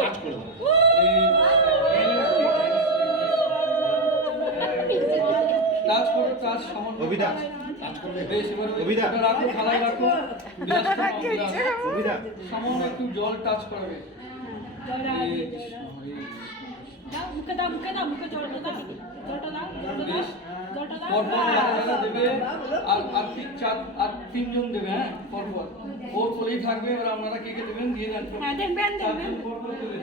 Touch করে দাও। Touch করো, টাচ সামান্য অভিদা টাচ। টাচ করলে বেশ, এবারে অভিদা ওটা রাখো, থালায় রাখো। গ্লাসটা অভিদা সামান্য একটু জল টাচ করাবে। দাও মুখে দাও, মুখে দাও, মুখে জলটা দাও, জলটা দাও, জলটা দাও, বেশ। জলটা দাও। পরপর লাগা দেবে আর তিনজন দেবে, হ্যাঁ পরপর। ওর কোলেই থাকবে, এবার আপনারা কে কে দেবেন দিয়ে দেন। হ্যাঁ, দেবেন, দেবেন। চারজন পরপর দেবেন।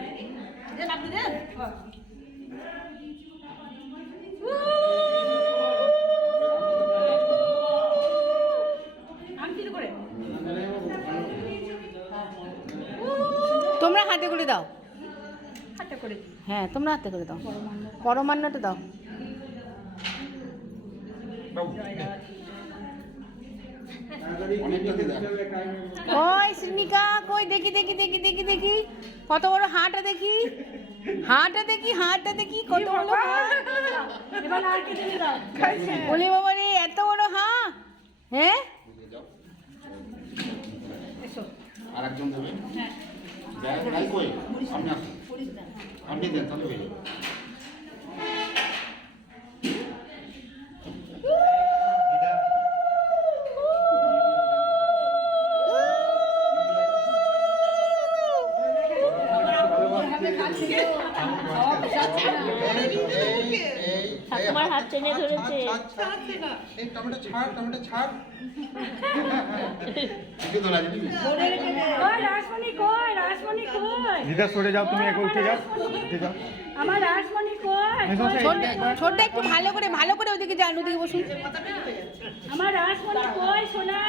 দেন আপনি দেন। আংটি করে তোমরা হাতে করে দাও। হাতে করে হ্যাঁ, তোমরা হাতে করে দাও। পরমান্নটা দাও। অনেকটা দিদা ওই শ্রীনিকা কই, দেখি দেখি দেখি দেখি দেখি কত বড় হাঁটা দেখি, হাঁটা দেখি, হাঁটা দেখি কত বড় হাঁ। এবার আর কে দিয়ে দাও। বলি বাবা রে, এত বড় হাঁ। হ্যাঁ, এসো। আর একজন দেবে হ্যাঁ। যাই কই আপনি আসুন আপনি দেন তাহলে হয়ে যাবে ঠাকুমার হাত টেনে ধরেছে। এই টমেটো ছাড় একটু ধরা দিবি ওই রাসমণি কই, রাসমণি কই? দিদা সরে যাও, তুমি একে উঠে যাও, উঠে যাও। আমার রাসমণি কই? ছোট একটু ভালো করে ওদিকে যান, ওদিকে বসুন। আমার রাসমণি কই সোনা?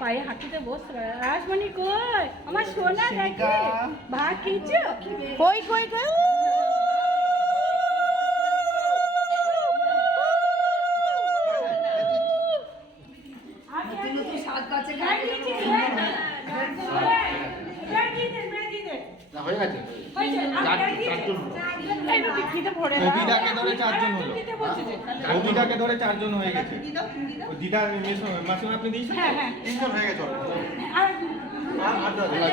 পায়ে হাঁটুতে বসতে পারে। রাসমণি কই? আমার সোনা দেখি ভাগ খেয়েছো? কই কই কই, না হয়ে গেছে চারজন অভিদাকে ধরে 4 জন হলো, অভিদাকে ধরে 4 জন হয়ে গেছে। ওই দিদা মাসিমা আপনি দিয়েছেন? হ্যাঁ হ্যাঁ। 3 জন হয়ে গেছে আর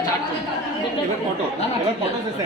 চারজন এবার ফটো, এবার ফটো শেষে